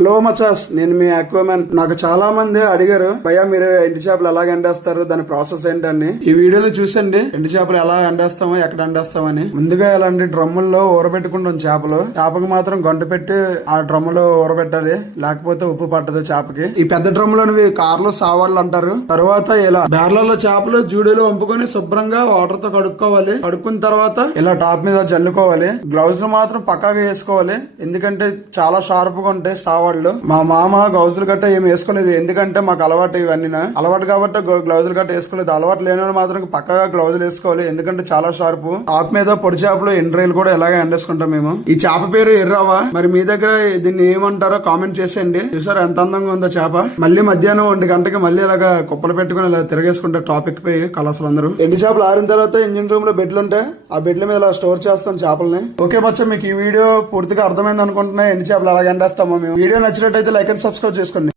Hello మచాస్, నేను మీ అక్వామన్. నాకు చాలా మంది అడిగారు, భయ్యా మీరు ఎండు చేపలు ఎలా ఎండేస్తారు, దాని ప్రాసెస్ ఏంటని. ఈ వీడియోలో చూసండి ఎండు చేపలు ఎలా ఎండేస్తామో, ఎక్కడ ఎండేస్తామని. ముందుగా ఇలాంటి డ్రమ్ముల్లో ఊరబెట్టుకుంటాం చేపకు మాత్రం గంట పెట్టి ఆ డ్రమ్ములో ఊరబెట్టాలి, లేకపోతే ఉప్పు పట్టదు చేపకి. ఈ పెద్ద డ్రమ్ములోనివి కార్లో సావాళ్ళు అంటారు. తర్వాత ఇలా బేర్లలో చేపలు జూడీలో వంపుకొని శుభ్రంగా వాటర్ తో కడుక్కోవాలి. కడుక్కున్న తర్వాత ఇలా టాప్ మీద జల్లుకోవాలి. గ్లౌజ్ మాత్రం పక్కాగా వేసుకోవాలి, ఎందుకంటే చాలా షార్ప్ గా ఉంటాయి సావాళ్ళు. మా మామ గ్లౌజులు గట్ట ఏమి వేసుకోలేదు, ఎందుకంటే మాకు అలవాటు ఇవన్నీ. అలవాటు కాబట్టి గ్లౌజులు గట్ట వేసుకోలేదు. అలవాటు లేని మాత్రం పక్కగా గ్లౌజులు వేసుకోవాలి, ఎందుకంటే చాలా షార్ప్. టాప్ మీద పొడి చేపలు ఎండ్రైలు కూడా ఇలాగే ఎండేసుకుంటాం మేము. ఈ చేప పేరు ఎర్రావా. మరి మీ దగ్గర దీన్ని ఏమంటారో కామెంట్ చేసేయండి. చూసారు ఎంత అందంగా ఉందో చేప. మళ్ళీ మధ్యాహ్నం 1 గంటకి మళ్ళీ ఇలాగా కుప్పలు పెట్టుకుని ఇలా తిరగేసుకుంటారు టాపిక్ పై కలసలు అందరూ. ఎండు చేపలు ఆరిన తర్వాత ఇంజిన్ రూమ్ లో బెడ్లు ఉంటాయి, ఆ బెడ్ల మీద ఇలా స్టోర్ చేస్తాం చేపల్ని. ఓకే మచ్చా, మీకు ఈ వీడియో పూర్తిగా అర్థమైంది అనుకుంటున్నా. ఎండు చేపలు అలాగే ఎండేస్తామో మేము. వీడియో నచ్చినట్టయితే లైక్ అండ్ సబ్స్క్రైబ్ చేసుకోండి.